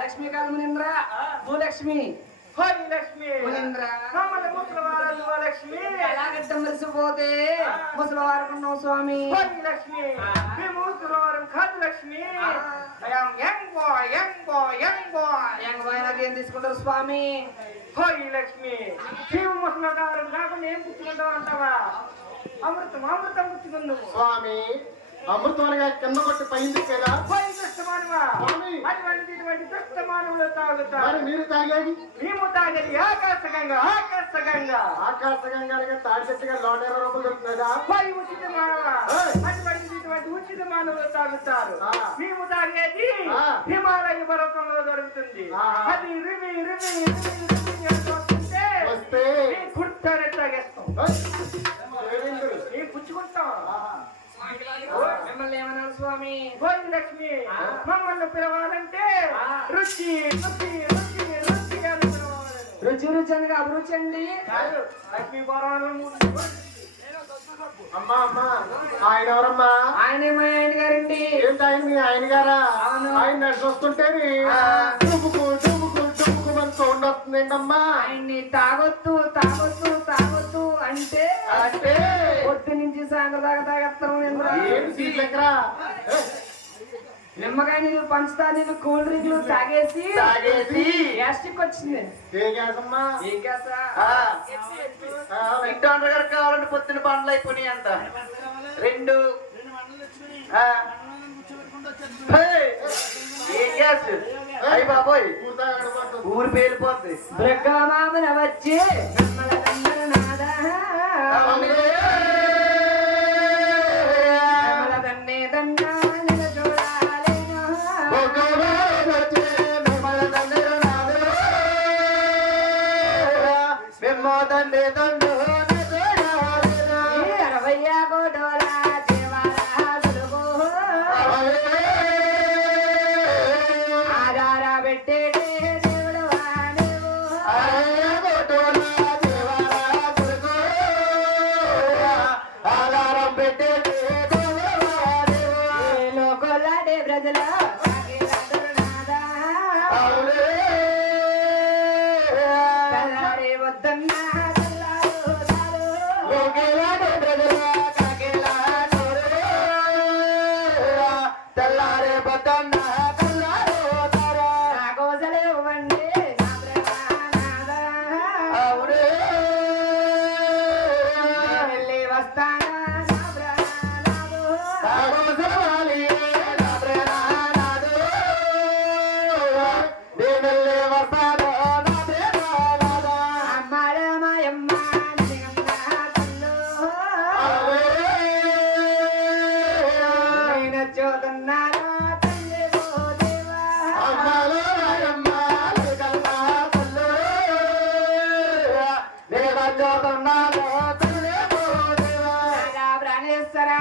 లక్ష్మి కాదు మునింద్ర భూలక్ష్మి లక్ష్మి మునింద్ర లక్ష్మి ఎలాగడ్డం మరిసిపోతే ముసలివారుకున్నావు స్వామి లక్ష్మి ముసలివారం కాదు Lakshmi young boy నాకేం తీసుకుంటారు స్వామి లక్ష్మి ముసలివారం కాకుండా ఏం పుచ్చుకుంటావు అంటావా అమృతం పుచ్చుకుందాము స్వామి అమృతం అనగా కింద కొట్టి పైంది కదా అటువంటి దుష్టమానవులు తాగుతారు మీరు తాగేది మేము తాగేది ఆకాశగంగా తాడి చెట్టుగా 120 రూపాయలు దొరుకుతుందా ఉచిత మానవ అటువంటి ఉచిత మానవులు తాగుతారు మేము తాగేది హిమాలయ పర్వతంలో దొరుకుతుంది అది వస్తే కుర్తానే తాగేస్తాం పుచ్చుకుంటాం మిమ్మల్ని ఏమన్నారు స్వామి లక్ష్మి మమ్మల్ని పిలవాలంటే రుచి అనగా అభిరుచి అండి లక్ష్మీ పరమాణం అమ్మా ఆయన ఎవరమ్మా ఆయనేమో ఆయన గారండి ఏంటి ఆయన మీ ఆయన గారా ఆయన చూస్తుంటే డుబ్బుకు సౌండ్ వస్తుంది ఏంటమ్మా ఆయన్ని తాగొద్దు అంటే పొద్దు నుంచి సాయంత్రం దాకా తాగేస్తాం నిమ్మకాయ నీళ్ళు పంచుతారు నీళ్ళు కూల్ డ్రింక్లు తాగేసి గ్యాస్ట్రిక్ వచ్చింది గారు కావాలంటే పొద్దున పండ్లు అయిపోయినాయి అంట 2 ఏ గ్యాస్ అయ్యి బాబోయ్ ఊరు పేలిపోద్ది బ్రహ్మామన వచ్చి వస్తానా